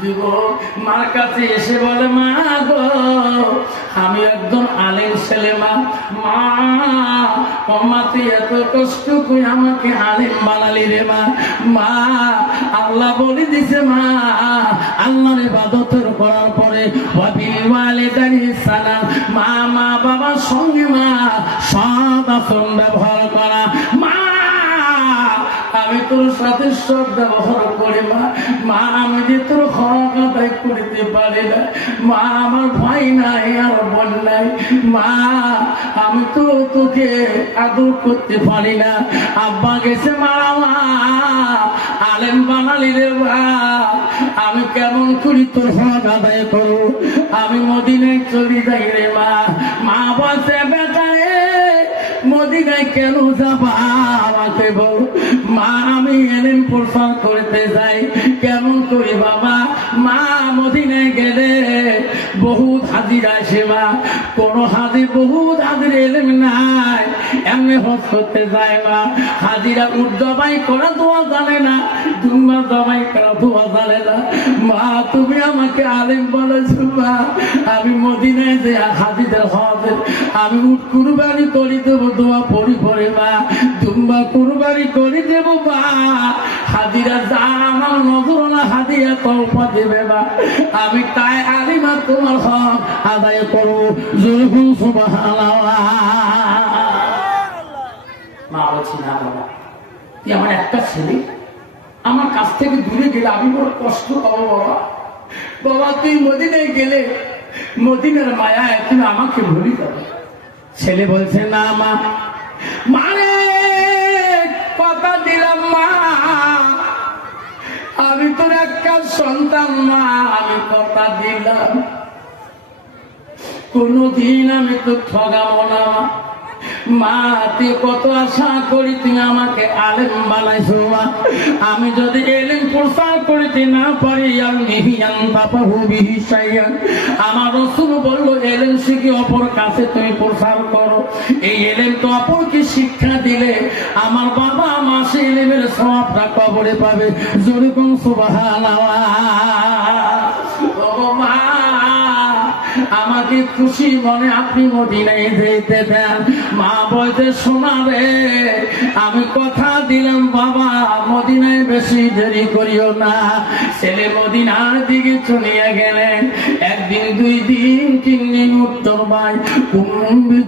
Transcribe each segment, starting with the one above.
যুবক মার কাছে এসে বলে, মা গো আমি একজন আলেম ছেলে, মা মা তুই এত কষ্ট করে আমাকে আলেম বানালি রে মা। মা আল্লাহ বলে দিছে, মা আল্লাহর ইবাদত করার পরে ওয়াবিল ওয়ালিদাইনি সালাম, মা মা বাবার সঙ্গে মা সৎ আচরণ ব্যবহার করা। মা আমি তোর সাথে সব ব্যবহার করি মা। মা আমি যে তোর হক আদায় করতে পারি না মা, আমার ভাই নাই আর বোন নাই মা, আমি তো তোকে আদর করতে পারি না। আব্বা গেছে মারা, মা আলেম বানালি রে মা, আমি কেমন করি তোর হক আদায় করো, আমি মদিনায় চলে যাই রে মা। মা বলছে, বেটা মদিনায় কেন যাবা আমাকে বল। মা আমি এলেম প্রচার করতে যাই, কেমন করি বাবা। মা মদিনায় গেলে বহুত হাজির আসে মা, কোন হাজির বহুত হাজির এলেম নাই, এমনি হজ করতে যায় মা। হাজিরা উঠ জবাই করা দোয়া জানে না, দুম্বা জবাই করা দোয়া জানে না। মা তুমি আমাকে আলেম বলেছো মা, আমি মদিনায় যে হাজিদের হজের আমি উঠ কুরবানি করি দেবো, দোয়া পড়ি পড়ে মা, দুম্বা কুরবানি করে দেব মা। হাজিরা যা আমার নজর না হাদিয়া তওবা দেবে মা, আমি তাই আলিমা তোমার হক আদায় করবো। জয়গুন সুবহানাল্লাহ। মা বলছি, না বাবা তুই আমার একটা ছেলে, আমার কাছ থেকে দূরে গেলে আমি বড় কষ্ট পাবো বাবা। বাবা তুই মদিনায় গেলে মদিনার মায়ায় তুমি আমাকে ভুলি যাবে। ছেলে বলছে, না মা, মানে কথা দিলাম মা, আমি তোর একটা সন্তান মা, আমি কথা দিলাম কোনদিন আমি তো ঠগাবো না মা। তুই কত আশা করি তুমি আমাকে আলেম বানাইছো মা, আমি যদি এলেম প্রচার করিতে না পারি আমার রাসূল বললো এলেম শিখে অপর কাছে তুমি প্রচার করো। এই এলেম তো অপরকে শিক্ষা দিলে আমার বাবা মা সেই এলেমের সওয়াবটা কবরে পাবে। জোরে কোন সুবহানাল্লাহ। মা আমাকে খুশি মনে আপনি মদিনায় যেতে দেন। মা বলতে, শোনা রে আমি কথা দিলাম বাবা মদিনায় বেশি দেরি করিও না। ছেলে মদিনার দিকে চলিয়া গেলেন। একদিন, দুই দিন, 3 দিন উত্তর ভাই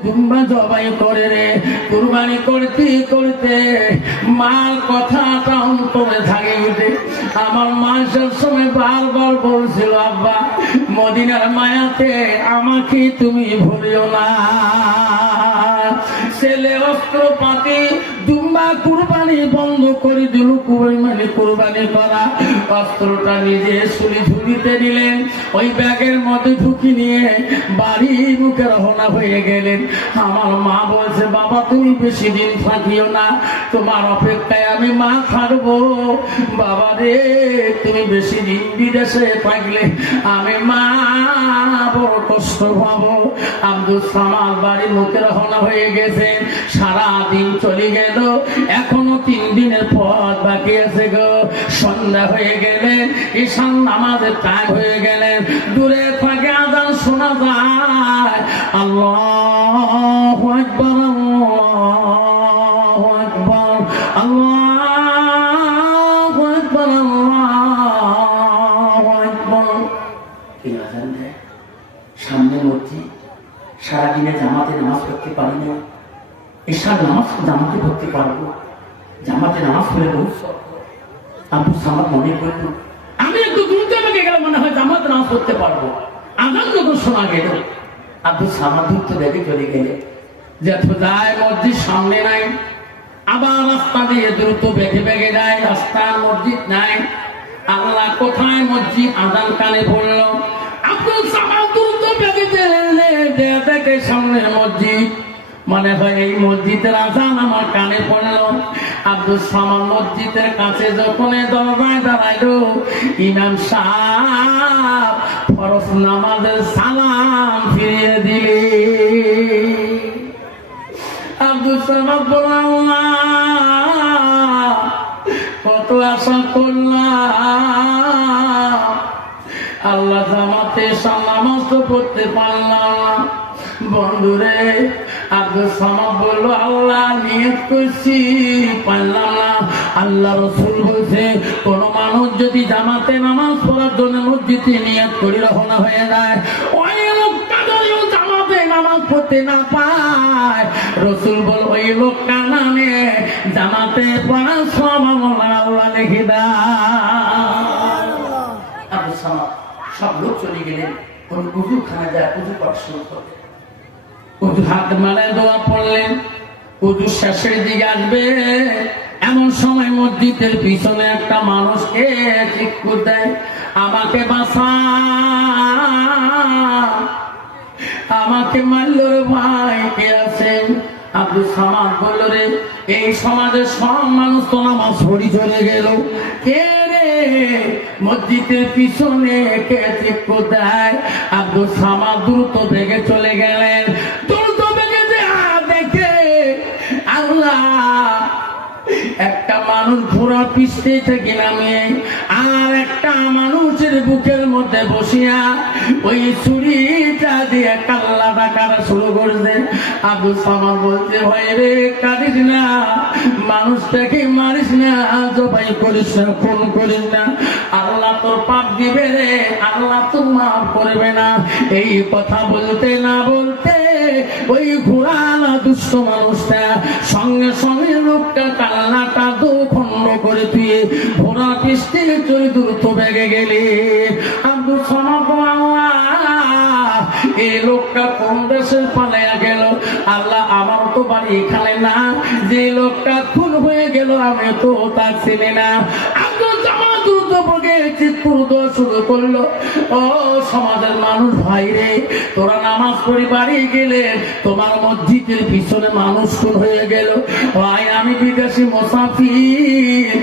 দুম্বা জবাই করে রে, কুরবানি করতে করতে মার কথাটা অন্তরে থাকে উঠে। আমার মা সব সময় বারবার বলছিল, আব্বা মদিনার মায়াতে আমাকে তুমি ভুলিও না। ছেলে অস্ত্র পাতি দুম্বা কুরবানি বন্ধ করে দিল, কুরবানি কুরবানি করা অস্ত্রটা নিজে শুলি ঝুলিতে নিলেন, ওই ব্যাগের মধ্যে ঢুকি নিয়ে বাড়ি মুখে রওনা হয়ে গেলেন। আমার মা বলছে, বাবা তুমি বেশি দিন থাকিও না, তোমার অপেক্ষায় আমি মা থাকবো। বাবা রে তুমি বেশি দিন বিদেশে থাকলে আমি মা বড় কষ্ট পাবো। আব্দুল সামাদ বাড়ি মুখে রওনা হয়ে গেছে, সারাদিন চলে গেল, এখনো 3 দিনের পথ বাকি আছে গো। সন্ধ্যা হয়ে গেলে ঈশান নামাজের টাইম হয়ে গেলে দূরে থাকে আযান শোনা যায়, আল্লাহু আকবার আল্লাহু আকবার আল্লাহু আকবার আল্লাহু আকবার। এই আযান দেয় সামনে মসজিদ, সারাদিনে জামাতে নামাজ পড়তে পারি না, এশার নামাজ জামাতে পড়তে পারবো, জামাতে নামাজ পড়ে বহুত আব্দুল সামাদ মনে করলো আমি একটু দূর থেকে গেলে মনে হয় জামাতে নামাজ পড়তে পারবো। আযান যখন শোনা গেল আব্দুল সামাদ দূর থেকে চলে গেলে, যেহেতু যায় মসজিদ সামনে নাই, আবার রাস্তা দিয়ে দ্রুত বেগে বেগে যায়, রাস্তার মসজিদ নাই। আল্লাহ কোথায় মসজিদ, আযান কানে পড়লো। আব্দুল সামাদ দ্রুত বেগে দেখে সামনের মসজিদ, মনে হয় এই মসজিদের আযান আমার কানে পড়লো। আব্দুল সামাদ মসজিদের কাছে যখন দরজায় দাঁড়াইলো, ইমাম সাহেব ফরজ নামাজের সালাম ফিরিয়ে দিলে। আব্দুল সামাদ বলল, কত আশা করলাম আল্লাহ জামাতে নামাজ তো পড়তে পারলাম না। বন্ধুরে আব্দুল সামাদ বলল আল্লাহ নিয়ত করছি পারলাম না। আল্লাহ রাসূল বলছে কোন মানুষ যদি জামাতে নামাজ পড়ার জন্য মসজিদে নিয়ত করে রওনা হয়ে যায়, ওই লোকটা যদি জামাতে নামাজ পড়তে না পায়, রাসূল বল ওই লোকটা নামে জামাতে পড়া সওয়াব আল্লাহ লিখে দেয়। আব্দুল সামাদ সব লোক চলে গেলেন, কোন উযুখানা যায় উযু করা শুরু করলেন। উযু হাত মারে দোয়া পড়লেন। উযু শেষের দিকে আসবে এমন সময় মসজিদের পিছনে একটা মানুষকে চিৎকার দেয়, আমাকে বাঁচা, আমাকে মারল রে ভাই, কে আছেন? আব্দুল সামাদ বলল রে এই সমাজের সব মানুষ তো নামাজ পড়ি চলে গেল, কে রে মসজিদের পিছনে কে চিৎকার দেয়? আব্দুল সামাদ দ্রুত বেগে চলে গেলেন। দ্রুত বেগে দেখে আল্লাহ একটা মানুষ ঘোড়া পিছতে থেকে নামে আর একটা মানুষের বুকের মধ্যে বসিয়া ওই ছুরিটা দিয়ে কাল্লাটা কাটা শুরু করছে। আব্দুল সামাদ বলছে ভাই রে কাটিস না, মানুষটাকে মারিস না, জবাই করিস না, খুন করিস না, আল্লাহ তোর পাপ দিবে রে, আল্লাহ তোর মাফ করবে না। এই কথা বলতে না বলতে ওই ঘোড়ালা দুষ্ট মানুষটা সঙ্গে সঙ্গে লোকটা কাল্লাটা দুখণ্ড করে দিয়ে ঘোড়া পিছতে চলে দ্রুত বেগে গেলে। আব্দুল সামাদ এই লোকটা কোন দেশের পালাইয়া গেল? আল্লাহ আমার তো বাড়ি এখানে না, যে লোকটা খুন হয়ে গেল আমি তো তার ছিলি না। আব্দুল সামাদ দ্রুত বগে চিৎকার দেওয়া শুরু করলো, ও সমাজের মানুষ ভাই রে, তোরা নামাজ পড়ি বাড়ি গেলে তোমার মসজিদের পিছনে মানুষ খুন হয়ে গেল। ভাই আমি বিদেশি মুসাফির,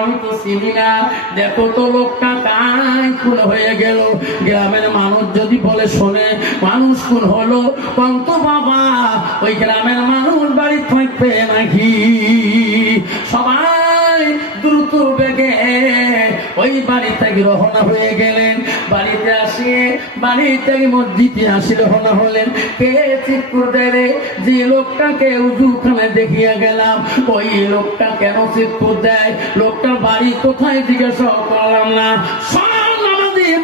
আমি তো চিনি না, দেখো তো লোকটা কাই খুন হয়ে গেল। গ্রামের মানুষ যদি বলে শোনে মানুষ খুন হলো, কন্ত বাবা ওই গ্রামের মানুষ বাড়ি থাকবে নাকি? সবাই দ্রুত বেগে ওই বাড়ি থেকে রওনা হয়ে গেলেন। বাড়িতে আসে, বাড়ি থেকে মসজিদে আসি রওনা হলেন। কে চিৎকার দেয় রে? যে লোকটাকে উযুখানে দেখিয়া গেলাম ওই লোকটা কেন চিৎকার দেয়? লোকটার বাড়ি কোথায় জিজ্ঞাসা করলাম না।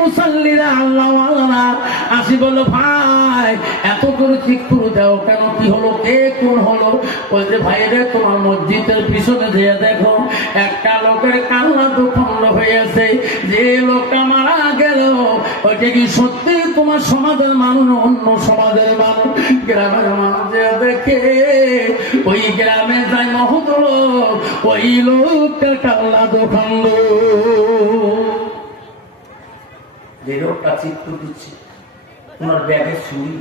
মুসাল্লিরা আল্লাহ আসি বলল ভাই এত করে চিৎকার দাও কেন, কি হলো, কে কোন হলো? বলছে ভাই রে তোমার মসজিদের পিছনে যেয়ে দেখো একটা লোকের কান্না দুখণ্ড হয়েছে, যে লোকটা মারা গেল ওইটা কি সত্যি তোমার সমাজের মানুষ অন্য সমাজের মানুষ? গ্রামের মানুষ যে দেখে ওই গ্রামে যায় মহৎ লোক, ওই লোকটা কান্না দুখণ্ড। যে লোকটা চিৎকার দিচ্ছে তোমার ব্যাগে ছুরি,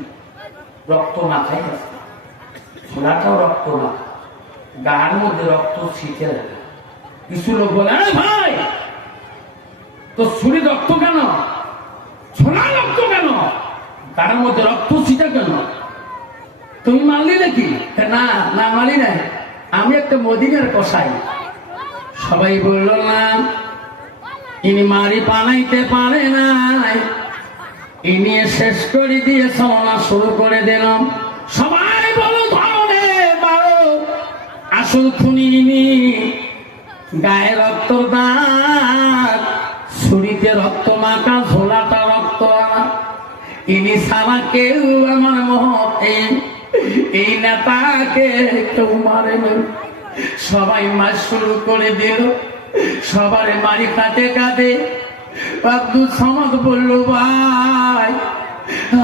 রক্ত মাথায় আছে, ছোলাটাও রক্ত মাথা, গায়ের মধ্যে রক্ত ছিটে লাগে। কিছু লোক বলে ভাই তো ছুরি রক্ত কেন, ছোলা রক্ত কেন, গায়ের মধ্যে রক্ত ছিটে কেন, তুমি মারলি নাকি? না না মারি নাই, আমি একটা মদিনার কসাই। সবাই বলল না ইনি মারি পালাইতে পারে নাই, ইনি শেষ করে দিয়ে চলনা শুরু করে দিলাম। সবাই বলো ধরে বারো, আসল খুনি ইনি, গায়ে রক্ত দাগ, ছুরিতে রক্ত মাখা, ঝোলাটা রক্ত আনা, ইনি ছাড়া কেউ আমার মহৎ এই নেতাকে কেউ মারে না। সবাই মার শুরু করে দিল, সবার মারি কাটে কাটে। আব্দুল সামাদ বলল ভাই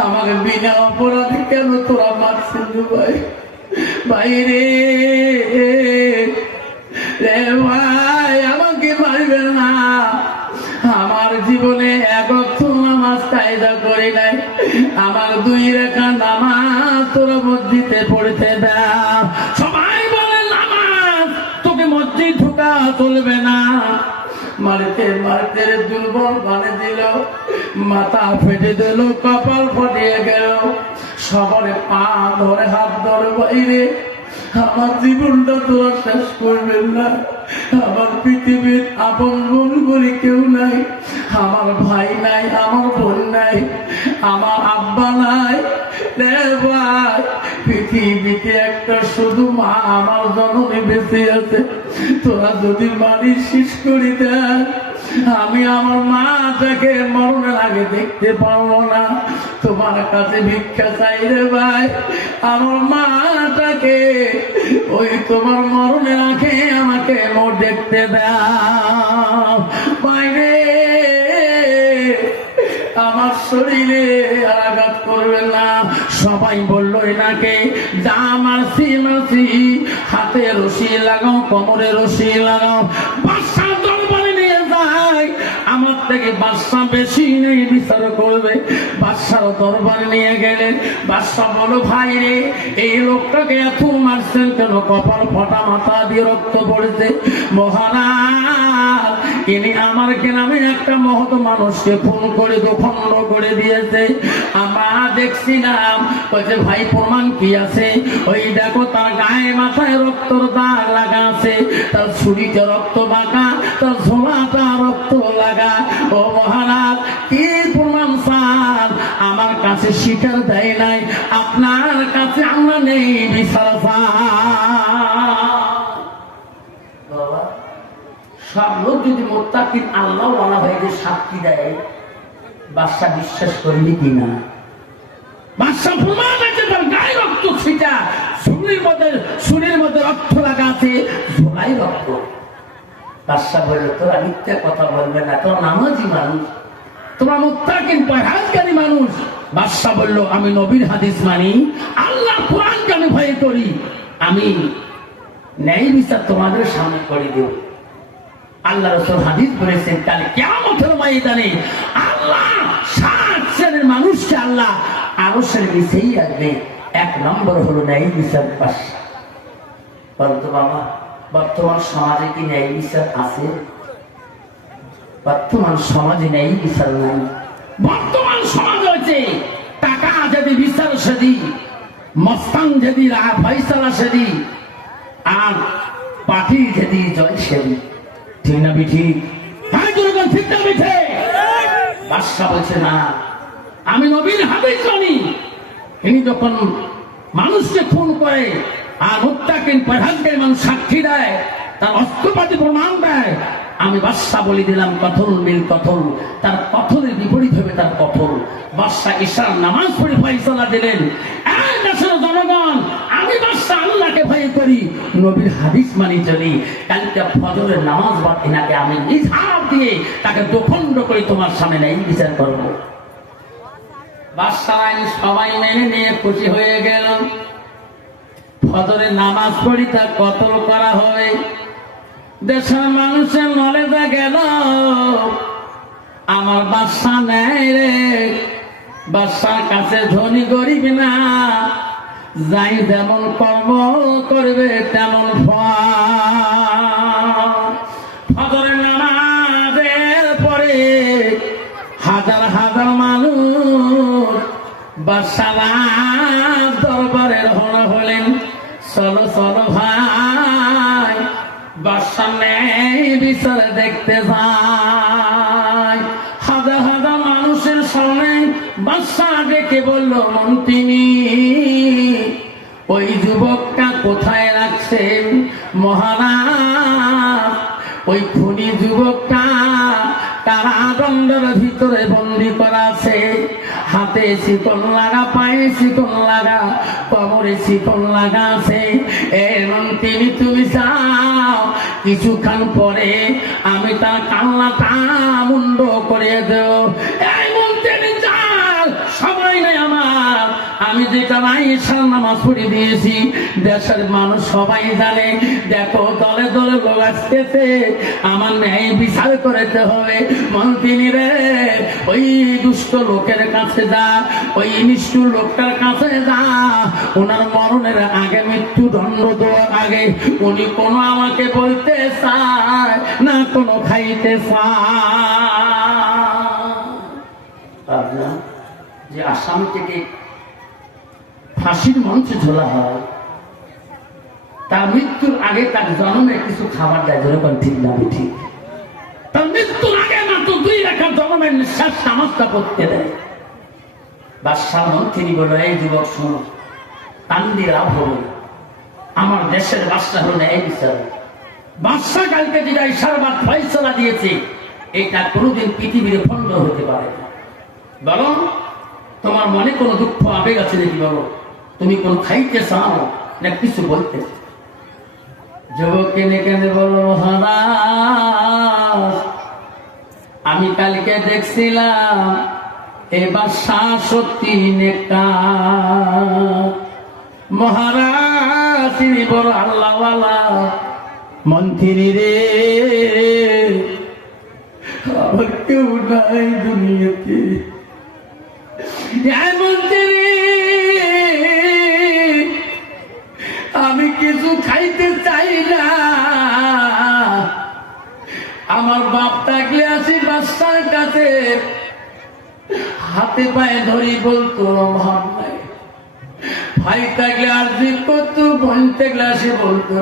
আমাকে বিনা অপরাধে কেন তোরা মারছিস ভাই? ভাই রে ভাই আমাকে মারবেন না, আমার জীবনে এক ওয়াক্ত নামাজ কায়দা করে নাই, আমার 2 রেখা নামাজ তোরা মসজিদে পড়তে দাও। সবাই বলে নামাজ তোকে মসজিদ ঢোকা চলবে না। মারতে মারতে দুর্বল বানিয়ে দিল, মাথা ফেটে দিল, কপাল ফটিয়ে গেল। সবার পা ধরে হাত ধরে বাইরে, আমার জীবনটা তোরা শেষ করবেন না, আমার পৃথিবীর আপন বোন করে কেউ নাই, আমার ভাই নাই, আমার আব্বা নাই রে ভাই, পৃথিবীতে একটা শুধু মা আমার জননী বেঁচে আছে। তোরা যদি মানি শেষ করে দেন, আমি আমার মাটাকে মরণের আগে দেখতে পারবো না। তোমার কাছে ভিক্ষা চাই রে ভাই, আমার মাটাকে ওই তোমার মরণের আগে আমাকে মোট দেখতে দাও বাইরে। আমার শরীরে আঘাত করবে না। সবাই বললো এনাকে যা মারছি মারছি, হাতে রশি লাগাও, কোমরে রশি লাগাও, বাদশার দরবারে নিয়ে যায়। আমার থেকে বাদশা বেশি নেই বিচার করবে। বাদশার দরবারে নিয়ে গেলেন। বাদশা বলো ভাই রে, এই লোকটাকে এত মারছেন কেন? কপাল ফটা, মাথা দিয়ে রক্ত পড়েছে। মহারাজ, ইনি আমার গ্রামে একটা মহৎ মানুষকে ফোন করে দোখণ্ড করে দিয়েছে। আমরা দেখছিলাম। বলছে ভাই প্রমাণ কি আছে? ওই দেখো তার গায়ে মাথায় রক্তর দাগ লাগা আছে, তার ছুরিতে রক্ত বাঁকা, তার ঝোলাটা রক্ত লাগা। ও মহারাজ, কি প্রমাণ স্যার? আমার কাছে স্বীকার দেয় নাই, আপনার কাছে আমরা নেই বিচার। সব লোক যদি মুত্তাকিন আল্লাহ ওয়ালা হয়ে যে সাক্ষী দেয়, বাদশা বিশ্বাস করবি কিনা? বাদশা প্রমাণ আছে, তার গায়ে রক্ত ছিটা, শরীরের মধ্যে রক্ত লাগা আছে, ঝোলাই রক্ত। বাদশা বলল তোরা মিথ্যা কথা বলবে না, তোরা নামাজি মানুষ, তোরা মুত্তাকিন পরহেজগারী মানুষ। বাদশা বলল আমি নবীর হাদিস মানি, আল্লাহ কোরআনকে আমি ভয় করি, আমি ন্যায় বিচার তোমাদের সামনে করে দেব। আল্লাহ রাসূল হাদিস বলেছেন কাল কিয়ামতের ময়দানে আল্লাহ 7 শ্রেণীর মানুষকে আল্লাহ আরশের নিচেই রাখবে। 1 নম্বর হলো ন্যায় বিচার বাদশা। বলতো বাবা, বর্তমান সমাজে কি ন্যায় বিচার আছে? বর্তমান সমাজে ন্যায় বিচার নাই। বর্তমান সমাজ হয়েছে টাকা যদি বিচার সেদি, মস্তান যদি ফয়সালা সেদি, আর পার্টি যদি জয় সেদি। ঠিক না বিঠি? হ্যাঁ জনগণ, ঠিক না বিঠে? বাদশা বলছে না, আমি নবীর হাদিস জানি। ইনি যখন মানুষকে খুন করে আর মুত্তাকিন পরহেজগার মানুষ সাক্ষী দেয়, তার অস্ত্রপাতি প্রমাণ দেয়, আমি বাদশা বলে দিলাম কঠোর মিল কঠোর, তার কঠোরের বিপরীত হবে তার কঠোর। বাদশা ঈশার নামাজ পড়ে ফয়সালা দিলেন, এই দেশের জনগণ, আমি বাদশা আল্লাহকে ভয় করি, নবীর হাদিস মানি চলি। কালকে ফজরের নামাজ বাদ এনাকে আমি নিজ হাত দিয়ে তাকে দোখণ্ড করে তোমার সামনে ন্যায় বিচার করবো। বাদশা সবাই মেনে নিয়ে খুশি হয়ে গেল। ফজরের নামাজ পড়ি তার কতল করা হয়। দেশের মানুষের নলেজে গেল আমার বাদশা নেই রে, বাদশার কাছে ধনী গরিব না, যাই যেমন কর্ম করবে তেমন ফজরের নামাজের পরে হাজার হাজার মানুষ বাদশার দরবারে রওনা হলেন। চলো চলো ভাই, বাদশার ন্যায় বিচার দেখতে যাই। হাজার হাজার মানুষের সামনে বাদশা ডেকে বলল, মন্ত্রী ওই যুবকটা কোথায় রাখছেন? মহারাজ, ওই খুনি যুবকটা কারাদণ্ডের ভিতরে বন্দি করা আছে। হাতে শিকল লাগা, পায়ে শিকল লাগা, কোমরে শিকল লাগা আছে। এর মন্ত্রী তুমি যাও, কিছুক্ষণ পরে আমি তার কান্নাটা মুন্ড করে দেব। এই মন্ত্রী যাও, সময় নেই আমার, আমি যেটা নাই ঈশার নামাজ পড়ে দিয়েছি। দেশের মানুষ সবাই জানে, দেখো দলে দলে লোক আসতেছে, আমার ন্যায় বিচার করতে হবে। মন্ত্রী রে, ওই দুষ্ট লোকের কাছে যা, ওই নিষ্ঠুর লোকটার কাছে যা, ওনার মরণের আগে, মৃত্যু দণ্ড দেওয়ার আগে উনি কোনো আমাকে বলতে চায় না, কোনো খাইতে চায়। যে আসামি থেকে ফাঁসির মঞ্চে ঝোলা হয়, তার মৃত্যুর আগে তার জন্মে কিছু খাবার দেয়, যেরকম ঠিক না ঠিক? তার মৃত্যুর আগে মাত্র 2 রেখা জন্মের নিঃশ্বাস নামাজটা পড়তে দেয়। বাদশাহ মন্ত্রী বলল, এই যুবক শুনো, কান্দি লাভ হবে না, আমার দেশের বাদশাহ হলো এই বিচার। বাদশাহ কালকে যেটা ইশারাবাদ ফয়সালা দিয়েছে, এটা কোনোদিন পৃথিবীর খণ্ড হতে পারে না। বলো, তোমার মনে কোনো দুঃখ আবেগ আছে নাকি? বলো, তুমি কোন খাইতে চাও না কিছু বলতে? যুবক কেনে কেনে বলো, মহারাজ, আমি কালকে দেখছিলাম এবার সত্যি নেককার। মহারাজ তিনি বড় আল্লাহওয়ালা মন্ত্রী রে, আমার কেউ নাই দুনিয়াতে। মন্ত্রী, আমি কিছু খাইতে চাই না, আমার বাপ থাকলে আসি বাদশার কাছে, হাতে পায়ে ধরি বলতো অভাব নাই, ভাই থাকলে আরজি করতো, বোন থাকলে আসি বলতো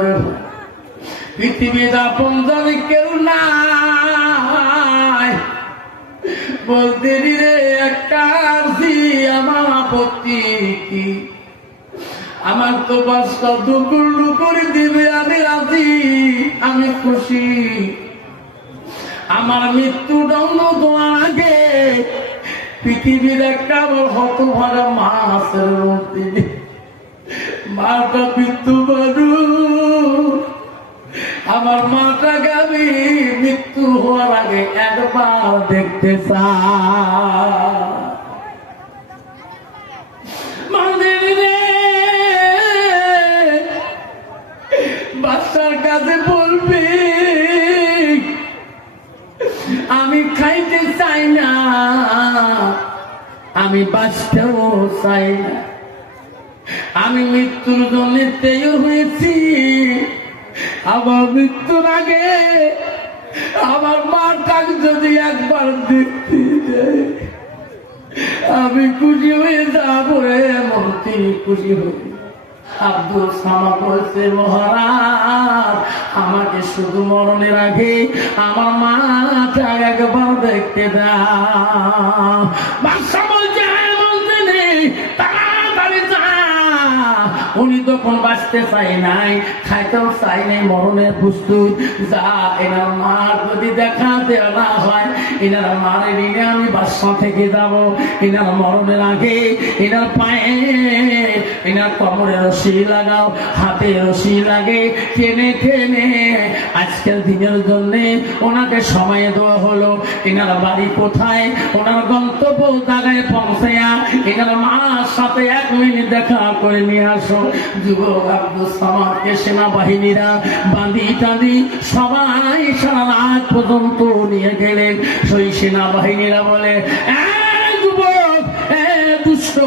পৃথিবীর আপন জনে কেউ নাই, বলতে রে একটা আরজি, আমার আপত্তি কি? আমার তো বাদশা দুকুর করে দিবে, আমি রাজি, আমি খুশি। আমার মৃত্যু দণ্ড দেওয়ার আগে পৃথিবীর একটা হতভাগা মা আছে, মাটা মৃত্যু মানুষ, আমার মাটাকে আমি মৃত্যু হওয়ার আগে একবার দেখতে চাই। বাদশার কাছে বলবি আমি খাইতে চাই না, আমি বাঁচতেও চাই না, আমি মৃত্যুর জন্য তৈরি হয়েছি। আমার মৃত্যুর আগে আমার মাটাকে যদি একবার দেখতে যাই, আমি খুশি হয়ে যাবো রে মন্ত্রী, খুশি হয়ে। আব্দুল সামাদ বলছে, মহারাজ, আমাকে শুধু মরণের আগে আমার মাটা একবার দেখতে দাও। বাদশা বলছে, তাড়াতাড়ি যা। উনি তখন বাঁচতে চাই নাই, খাইতেও চাই নাই, মরণের প্রস্তুত। যা, এনার মার যদি দেখা দেওয়া না হয়, এনার মারে নিয়ে আমি বাদশা থেকে যাব। এনার মরণের আগে এনার পায়ে, এনার কোমরে রশি লাগাও, হাতে রশি লাগে, টেনে টেনে আজকের দিনের জন্য ওনাকে সময় দেওয়া হলো। এনার বাড়ি কোথায়, ওনার গন্তব্য জায়গায় পৌঁছায়া এনার মার সাথে 1 মিনিট দেখা করে নিয়ে আসো। যুবক আব্দুল সামাদকে সেনাবাহিনীরা বাঁধি টাঁধি সবাই সারা রাত পর্যন্ত নিয়ে গেলেন। সেই সেনাবাহিনীরা বলে, যুবক, দুষ্ট,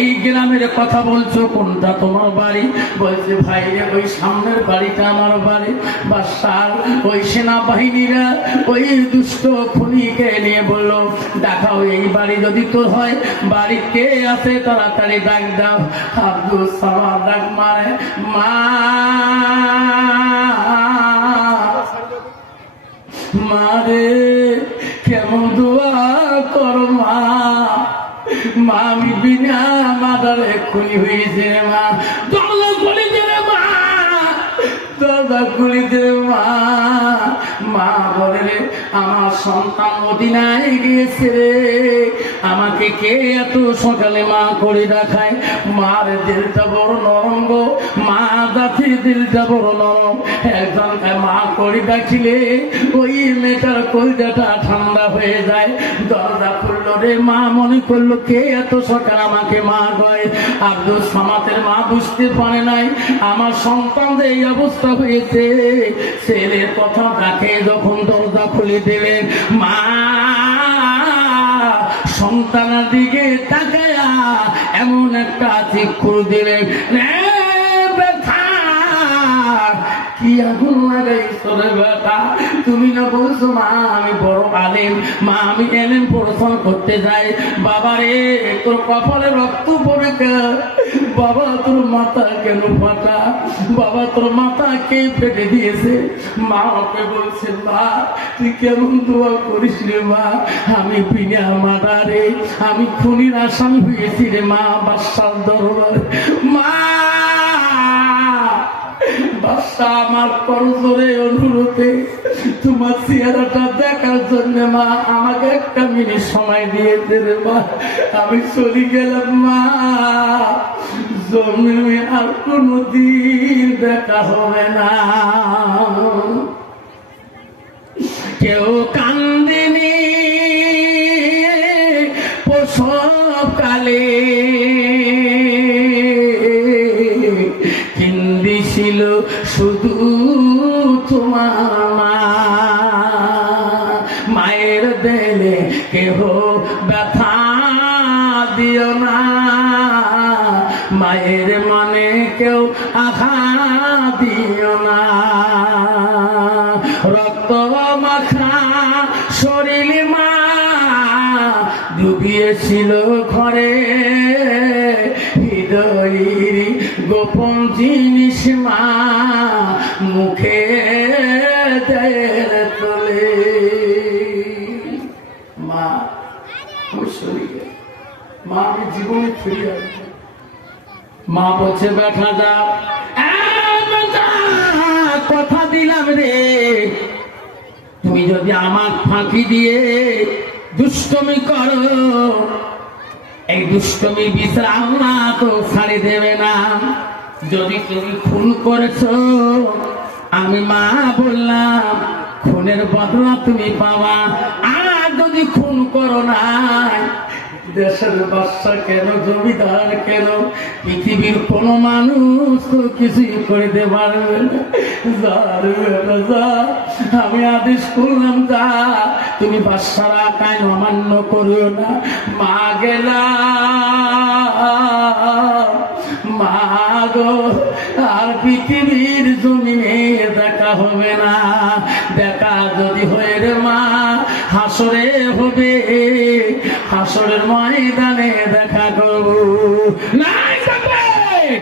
এই গ্রামের কথা বলছো, কোনটা তোমার বাড়ি? বলছে, ভাই রে, ওই সামনের বাড়িটা আমার বাড়ি। বাদশাহ ওই সেনাবাহিনীরা ওই দুষ্ট খুনিকে নিয়ে বললো, দেখাও এই বাড়ি যদি তোর হয়, বাড়ি কে আছে তাড়াতাড়ি ডাক দাও। আব্দুল সামাদ ডাক মারে, মা, মারে, কেমন দোয়া কর মা, মা, আমি বিনা মাদারে খুলি হয়েছে মা, দরজা খুলি দে মা, দরজা খুলি দে মা। মা বলে, আমার সন্তান মদিনায় গিয়েছে রে, আমাকে কে এত সকালে মা করে দেখায়? মার দিলটা বড় নরম গো, মা দাফির দিলটা বড় নরম। একজনকে মা করে ডাকিলে ওই মেয়েটার কলজাটা ঠান্ডা হয়ে যায়। দরজা খুললো রে, মা মনে করলো কে এত সকাল আমাকে মা কয়। আব্দুল সামাদের মা বুঝতে পারে নাই আমার সন্তানদের এই অবস্থা হয়েছে। ছেলের কথা ডাকে যখন দরজা খুলে দিলেন, মা সন্তানের দিকে তাকায়া এমন একটা চিৎকার দিলেন, কি আগুন লাগাইছো রে বেটা? তুমি না বলছো মা আমি বড় আলেম, মা আমি এলেম পড়াশোনা করতে যাই। বাবা রে তোর কপালে রক্ত পড়ে কে? বাবা তোর মাথা কেন ফাটা? বাবা তোর মাথা কে ফেটে দিয়েছে? মা ওকে বলছে মা তুই কেমন দোয়া করিস রে মা, আমি বিনা মাদারে আমি খুনির আসামি হয়েছি রে মা বাদশার দরবারে। মা বাদশা আমার করজোরে অনুরোধে তোমার চেহারাটা দেখার জন্য মা আমাকে একটা মিনিট সময় দিয়েছে রে মা, আমি চলে গেলাম মা, জন্মে আর কোনদিন দেখা হবে না। কেউ কান্দিনি প্রসবকালে, ছিল শুধু তোমার মা। মায়ের দেলে কেহ ব্যথা দিও না, মায়ের মনে কেউ আঘাত দিও না। রক্ত মাখা শরীর মা ডুবিয়েছিল ঘরে, হৃদয়ের গোপন জিনিস মা মুখে তোলে। মা আমি শরীরে, মা আমি জীবনে ফিরে আসবো। মা বলছে বেটা যা, কথা দিলাম রে তুমি যদি আমার ফাঁকি দিয়ে দুষ্টমি করো, এই দুষ্টমি বিশ্রাম না তো ছাড়ি দেবে না। যদি তুমি খুন করেছো আমি মা বললাম খুনের বদলা তুমি পাবা, আর যদি খুন করো না দেশের বাদশা কেন জমিদার কেন পৃথিবীর কোন মানুষ তো কিছুই করতে পারবে না। যা আমি আদেশ করলাম যা, তুমি বাদশার আইন অমান্য করিও না। মা গেলা মা গো আর পৃথিবীর জমিনে দেখা হবে না, দেখা যদি হয়ে রে মা হাসরে হবে, হাসরের ময়দানে দেখা করবো না।